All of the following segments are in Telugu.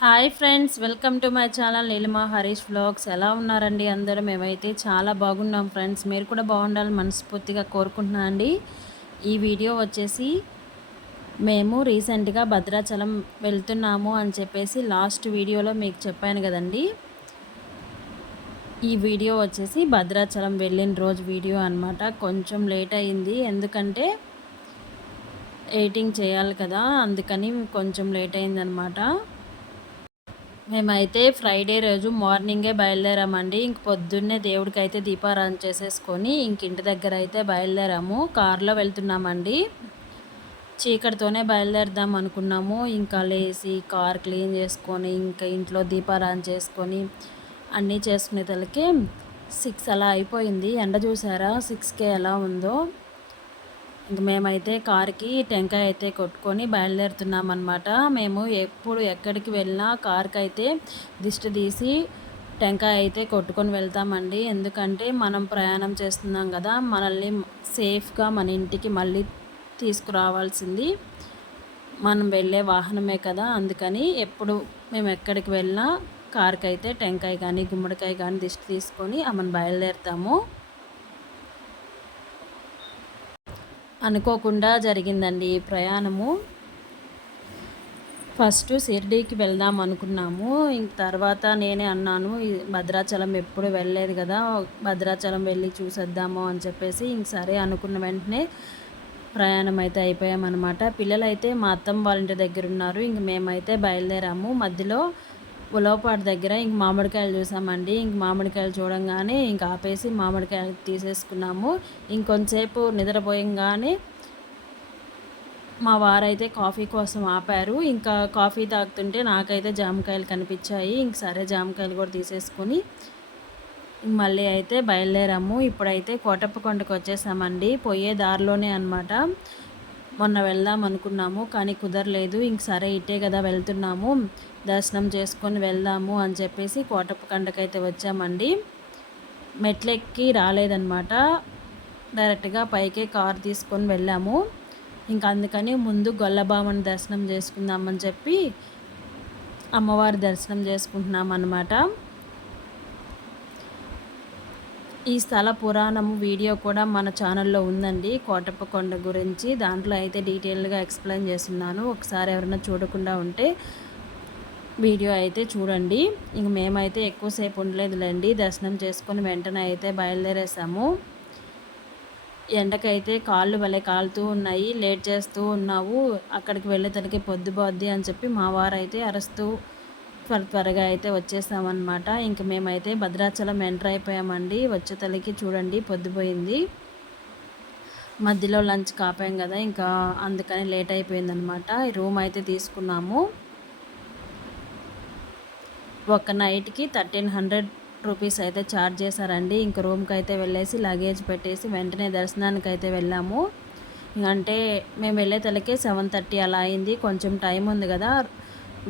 Hi friends, welcome to my channel Neelima Harish vlogs. ఎలా ఉన్నారండి అందరూ? మేమైతే చాలా బాగున్నాం ఫ్రెండ్స్. మీరు కూడా బాగుండాలని మనస్ఫూర్తిగా కోరుకుంటున్నాను అండి. ఈ వీడియో వచ్చేసి మేము రీసెంట్గా భద్రాచలం వెళ్తున్నాము అని చెప్పేసి లాస్ట్ వీడియోలో మీకు చెప్పాను కదండి. ఈ వీడియో వచ్చేసి భద్రాచలం వెళ్ళిన రోజు వీడియో అనమాట. కొంచెం లేట్ అయింది, ఎందుకంటే ఎడిటింగ్ చేయాలి కదా, అందుకని కొంచెం లేట్ అయిందనమాట. మేమైతే ఫ్రైడే రోజు మార్నింగే బయలుదేరామండి. ఇంక పొద్దున్నే దేవుడికైతే దీపారాధన చేసేసుకొని ఇంటి దగ్గర అయితే బయలుదేరాము. కారులో వెళ్తున్నామండి. చీకటితోనే బయలుదేరదాం అనుకున్నాము. ఇంకా లేచి కార్ క్లీన్ చేసుకొని ఇంకా ఇంట్లో దీపారాధన చేసుకొని అన్నీ చేసుకునే తలకి 6 అలా అయిపోయింది. ఎండ చూసారా 6కే ఎలా ఉందో. ఇంక మేమైతే కార్కి టెంకాయ అయితే కొట్టుకొని బయలుదేరుతున్నామన్నమాట. మేము ఎప్పుడు ఎక్కడికి వెళ్ళినా కార్కి అయితే దిష్టి తీసి టెంకాయ అయితే కొట్టుకొని వెళ్తామండి. ఎందుకంటే మనం ప్రయాణం చేస్తున్నాం కదా, మనల్ని సేఫ్గా మన ఇంటికి మళ్ళీ తీసుకురావాల్సింది మనం వెళ్ళే వాహనమే కదా. అందుకని ఎప్పుడు మేము ఎక్కడికి వెళ్ళినా కార్కి అయితే టెంకాయ కానీ గుమ్మడికాయ కానీ దిష్టి తీసుకొని మనం బయలుదేరుతాము. అనుకోకుండా జరిగిందండి ఈ ప్రయాణము. ఫస్ట్ షిరిడీకి వెళ్దాం అనుకున్నాము. ఇంక తర్వాత నేనే అన్నాను, భద్రాచలం ఎప్పుడు వెళ్ళలేదు కదా, భద్రాచలం వెళ్ళి చూసేద్దాము అని చెప్పేసి ఇంక సరే అనుకున్న వెంటనే ప్రయాణం అయితే అయిపోయామన్నమాట. పిల్లలైతే మా అత్తమ్మ వాళ్ళ ఇంటి దగ్గర ఉన్నారు. ఇంక మేమైతే బయలుదేరాము. మధ్యలో ఉలవపాడు దగ్గర ఇంక మామిడికాయలు చూసామండి. ఇంక మామిడికాయలు చూడంగానే ఇంక ఆపేసి మామిడికాయలు తీసేసుకున్నాము. ఇంకొంతసేపు నిద్రపోయంగానే మా వారైతే కాఫీ కోసం ఆపారు. ఇంకా కాఫీ తాగుతుంటే నాకైతే జామకాయలు కనిపించాయి. ఇంక సరే జామకాయలు కూడా తీసేసుకొని మళ్ళీ అయితే బయలుదేరాము. ఇప్పుడైతే కోటప్పకొండకు వచ్చేసామండి. పోయే దారిలోనే అనమాట. మొన్న వెళ్దాం అనుకున్నాము కానీ కుదరలేదు. ఇంక సరే ఇటే కదా వెళ్తున్నాము, దర్శనం చేసుకొని వెళ్దాము అని చెప్పేసి కోటప్పకొండకైతే వచ్చామండి. మెట్లెక్కి రాలేదన్నమాట, డైరెక్ట్గా పైకే కార్ తీసుకొని వెళ్ళాము. ఇంకా అందుకని ముందు గొల్లబామని దర్శనం చేసుకుందామని చెప్పి అమ్మవారి దర్శనం చేసుకుంటున్నాం అన్నమాట. ఈ స్థల పురాణము వీడియో కూడా మన ఛానల్లో ఉందండి, కోటప్పకొండ గురించి. దాంట్లో అయితే డీటెయిల్గా ఎక్స్ప్లెయిన్ చేస్తున్నాను. ఒకసారి ఎవరైనా చూడకుండా ఉంటే వీడియో అయితే చూడండి. ఇంక మేమైతే ఎక్కువసేపు ఉండలేదులేండి, దర్శనం చేసుకొని వెంటనే అయితే బయలుదేరేసాము. ఎండకైతే కాళ్ళు భలే కాలుతూ ఉన్నాయి, లేట్ చేస్తూ ఉన్నావు, అక్కడికి వెళ్ళేసరికి పొద్దుపోద్ది అని చెప్పి మా వారైతే అరుస్తూ త్వరగా అయితే వచ్చేసామన్నమాట. ఇంక మేమైతే భద్రాచలం ఎంటర్ అయిపోయామండి. వచ్చేతలకి చూడండి పొద్దుపోయింది. మధ్యలో లంచ్ కాపాం కదా, ఇంకా అందుకని లేట్ అయిపోయిందనమాట. ఈ రూమ్ అయితే తీసుకున్నాము. ఒక నైట్కి 1300 రూపీస్ అయితే ఛార్జ్ చేశారండి. ఇంక రూమ్కి అయితే వెళ్ళేసి లగేజ్ పెట్టేసి వెంటనే దర్శనానికి అయితే వెళ్ళాము. అంటే మేము వెళ్ళే తలకే 7:30 అలా అయింది. కొంచెం టైం ఉంది కదా,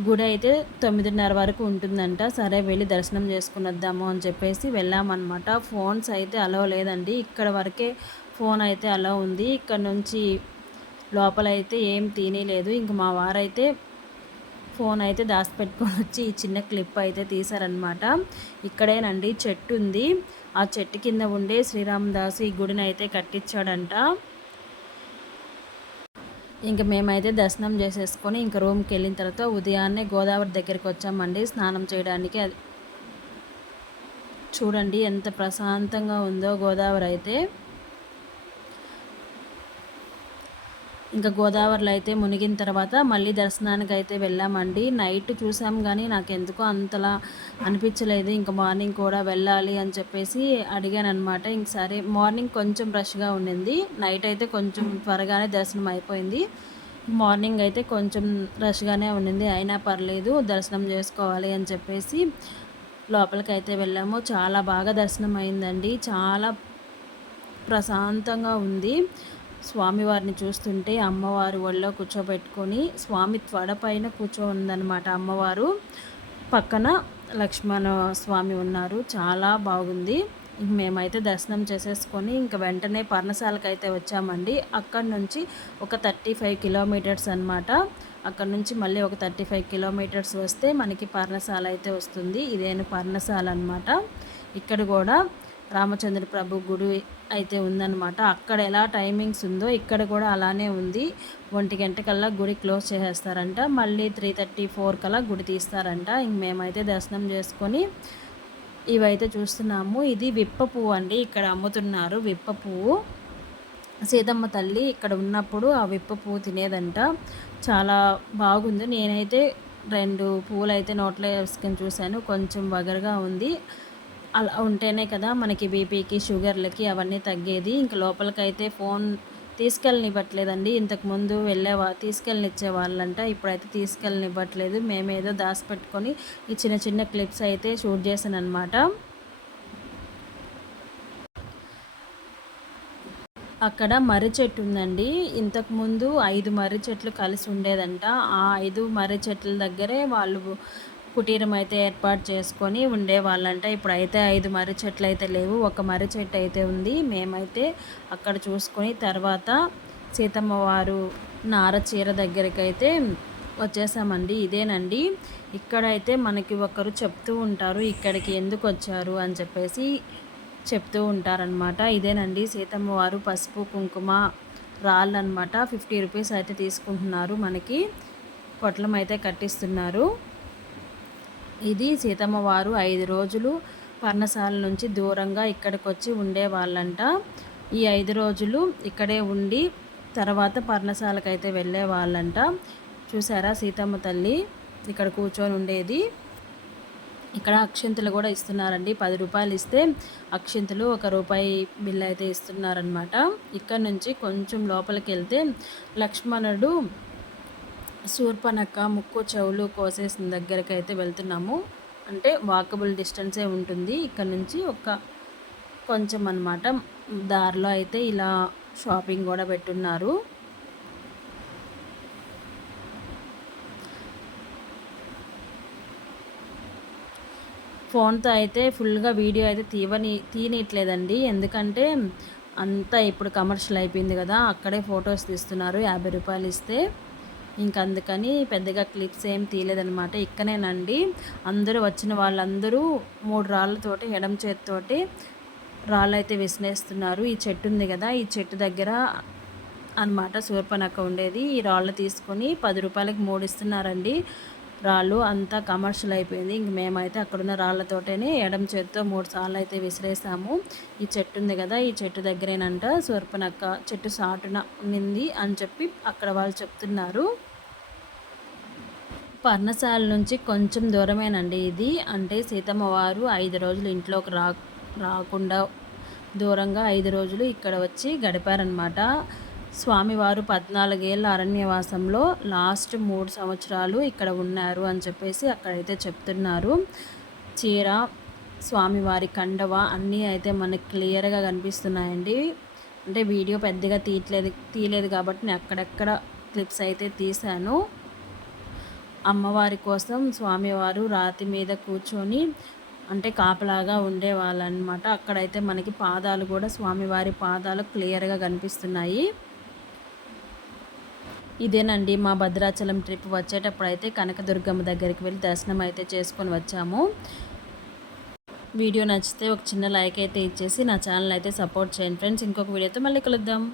గుడి అయితే 9:30 వరకు ఉంటుందంట. సరే వెళ్ళి దర్శనం చేసుకుని వద్దాము అని చెప్పేసి వెళ్ళామన్నమాట. ఫోన్స్ అయితే అలో లేదండి, ఇక్కడ వరకే ఫోన్ అయితే అలో ఉంది. ఇక్కడ నుంచి లోపలైతే ఏం తినలేదు. ఇంక మా వారైతే ఫోన్ అయితే దాచిపెట్టుకొని వచ్చి ఈ చిన్న క్లిప్ అయితే తీశారనమాట. ఇక్కడేనండి చెట్టు ఉంది, ఆ చెట్టు కింద ఉండే శ్రీరామదాసు ఈ గుడిని అయితే కట్టించాడంట. ఇంక మేమైతే దర్శనం చేసేసుకొని ఇంక రూమ్కి వెళ్ళిన తర్వాత ఉదయాన్నే గోదావరి దగ్గరికి వచ్చామండి స్నానం చేయడానికి. చూడండి ఎంత ప్రశాంతంగా ఉందో గోదావరి అయితే. ఇంకా గోదావరిలో అయితే మునిగిన తర్వాత మళ్ళీ దర్శనానికి అయితే వెళ్ళామండి. నైట్ చూసాం కానీ నాకు ఎందుకో అంతలా అనిపించలేదు. ఇంకా మార్నింగ్ కూడా వెళ్ళాలి అని చెప్పేసి అడిగాను అనమాట. ఇంక సరే మార్నింగ్ కొంచెం రష్గా ఉండింది, నైట్ అయితే కొంచెం త్వరగానే దర్శనం అయిపోయింది. మార్నింగ్ అయితే కొంచెం రష్గానే ఉండింది, అయినా పర్లేదు దర్శనం చేసుకోవాలి అని చెప్పేసి లోపలికి అయితే వెళ్ళాము. చాలా బాగా దర్శనం అయిందండి, చాలా ప్రశాంతంగా ఉంది. స్వామివారిని చూస్తుంటే అమ్మవారు ఒళ్ళో కూర్చోబెట్టుకొని స్వామి త్వడ పైన కూర్చోందనమాట అమ్మవారు. పక్కన లక్ష్మణ స్వామి ఉన్నారు, చాలా బాగుంది. ఇంక మేమైతే దర్శనం చేసేసుకొని ఇంక వెంటనే పర్ణశాలకైతే వచ్చామండి. అక్కడి నుంచి ఒక 35 కిలోమీటర్స్ అనమాట. అక్కడ నుంచి మళ్ళీ ఒక 35 కిలోమీటర్స్ వస్తే మనకి పర్ణశాల అయితే వస్తుంది. ఇదేను పర్ణశాల అనమాట. ఇక్కడ కూడా రామచంద్ర ప్రభు గుడి అయితే ఉందన్నమాట. అక్కడ ఎలా టైమింగ్స్ ఉందో ఇక్కడ కూడా అలానే ఉంది. 1 కల్లా గుడి క్లోజ్ చేసేస్తారంట. మళ్ళీ 3:30, 4 కల్లా గుడి తీస్తారంట. ఇంక మేమైతే దర్శనం చేసుకొని ఇవైతే చూస్తున్నాము. ఇది విప్ప పువ్వు అండి. ఇక్కడ అమ్ముతున్నారు విప్ప పువ్వు. సీతమ్మ తల్లి ఇక్కడ ఉన్నప్పుడు ఆ విప్ప పువ్వు తినేదంట. చాలా బాగుంది. నేనైతే 2 పువ్వులైతే నోట్లో వేసుకొని చూశాను. కొంచెం వగరుగా ఉంది. అలా ఉంటేనే కదా మనకి బీపీకి, షుగర్లకి అవన్నీ తగ్గేది. ఇంక లోపలికైతే ఫోన్ తీసుకెళ్ళనివ్వట్లేదండి. ఇంతకుముందు తీసుకెళ్ళనిచ్చే వాళ్ళంట. ఇప్పుడైతే తీసుకెళ్ళనివ్వట్లేదు. మేమేదో దాచిపెట్టుకొని ఈ చిన్న చిన్న క్లిప్స్ అయితే షూట్ చేశాననమాట. అక్కడ మర్రి చెట్టు ఉందండి. ఇంతకుముందు 5 మర్రి చెట్లు కలిసి ఉండేదంట. ఆ 5 మర్రి చెట్ల దగ్గరే వాళ్ళు కుటీరం అయితే ఏర్పాటు చేసుకొని ఉండేవాళ్ళంట. ఇప్పుడైతే 5 మర్రి చెట్లు అయితే లేవు. ఒక మర్రి చెట్టు అయితే ఉంది. మేమైతే అక్కడ చూసుకొని తర్వాత సీతమ్మ వారు నార చీర దగ్గరికైతే వచ్చేసామండి. ఇదేనండి. ఇక్కడైతే మనకి ఒకరు చెప్తూ ఉంటారు ఇక్కడికి ఎందుకు వచ్చారు అని చెప్పేసి చెప్తూ ఉంటారనమాట. ఇదేనండి సీతమ్మ వారు పసుపు కుంకుమ రాళ్ళు అనమాట. 50 రూపీస్ అయితే తీసుకుంటున్నారు. మనకి పొట్లం అయితే కట్టిస్తున్నారు. ఇది సీతమ్మ వారు 5 రోజులు పర్ణశాల నుంచి దూరంగా ఇక్కడికి వచ్చి ఉండేవాళ్ళంట. ఈ 5 రోజులు ఇక్కడే ఉండి తర్వాత పర్ణశాలకైతే వెళ్ళే వాళ్ళంట. చూసారా సీతమ్మ తల్లి ఇక్కడ కూర్చొని ఉండేది. ఇక్కడ అక్షింతలు కూడా ఇస్తున్నారండి. 10 రూపాయలు ఇస్తే అక్షింతలు, ₹1 బిల్ అయితే ఇస్తున్నారనమాట. ఇక్కడ నుంచి కొంచెం లోపలికి వెళ్తే లక్ష్మణుడు శూర్పణఖ ముక్కు చెవులు కోసేసిన దగ్గరికి అయితే వెళ్తున్నాము. అంటే వాకబుల్ డిస్టెన్సే ఉంటుంది. ఇక్కడ నుంచి కొంచెం అనమాట. దారిలో అయితే ఇలా షాపింగ్ కూడా పెట్టున్నారు. ఫోన్తో అయితే ఫుల్గా వీడియో అయితే తీయనట్లేదండి. ఎందుకంటే అంతా ఇప్పుడు కమర్షియల్ అయిపోయింది కదా. అక్కడే ఫొటోస్ తీస్తున్నారు 50 రూపాయలు ఇస్తే. అందుకని పెద్దగా క్లిప్స్ ఏం తీయలేదనమాట. ఇక్కడనేనండి అందరూ వచ్చిన వాళ్ళందరూ 3 రాళ్ళతోటి ఎడమ చేతితోటి రాళ్ళు అయితే విసిరేస్తున్నారు. ఈ చెట్టు ఉంది కదా, ఈ చెట్టు దగ్గర అనమాట శూర్పణఖ ఉండేది. ఈ రాళ్ళు తీసుకొని 10 రూపాయలకి 3 ఇస్తున్నారండి. రాళ్ళు అంతా కమర్షియల్ అయిపోయింది. మేమైతే అక్కడున్న రాళ్ళతోటనే ఎడమ చేతితో 3 సార్లు అయితే విసిరేసాము. ఈ చెట్టు ఉంది కదా, ఈ చెట్టు దగ్గరేనంట శూర్పణఖ చెట్టు సాటున ఉన్నింది అని చెప్పి అక్కడ వాళ్ళు చెప్తున్నారు. పర్ణశాల నుంచి కొంచెం దూరమేనండి ఇది. అంటే సీతమ్మ వారు 5 రోజులు ఇంట్లోకి రాకుండా దూరంగా 5 రోజులు ఇక్కడ వచ్చి గడిపారనమాట. స్వామివారు 14 ఏళ్ళ అరణ్యవాసంలో లాస్ట్ 3 సంవత్సరాలు ఇక్కడ ఉన్నారు అని చెప్పేసి అక్కడైతే చెప్తున్నారు. చీర, స్వామివారి కండవ అన్నీ అయితే మనకి క్లియర్గా కనిపిస్తున్నాయండి. అంటే వీడియో పెద్దగా తీయలేదు కాబట్టి నేను అక్కడక్కడ క్లిప్స్ అయితే తీశాను. అమ్మవారి కోసం స్వామివారు రాతి మీద కూర్చొని అంటే కాపలాగా ఉండేవాళ్ళనమాట. అక్కడైతే మనకి పాదాలు కూడా స్వామివారి పాదాలు క్లియర్గా కనిపిస్తున్నాయి. ఇదేనండి మా భద్రాచలం ట్రిప్. వచ్చేటప్పుడు అయితే కనకదుర్గమ్మ దగ్గరికి వెళ్ళి దర్శనం అయితే చేసుకొని వచ్చాము. వీడియో నచ్చితే ఒక చిన్న లైక్ అయితే ఇచ్చేసి నా ఛానల్ అయితే సపోర్ట్ చేయండి ఫ్రెండ్స్. ఇంకొక వీడియోతో మళ్ళీ కలుద్దాం.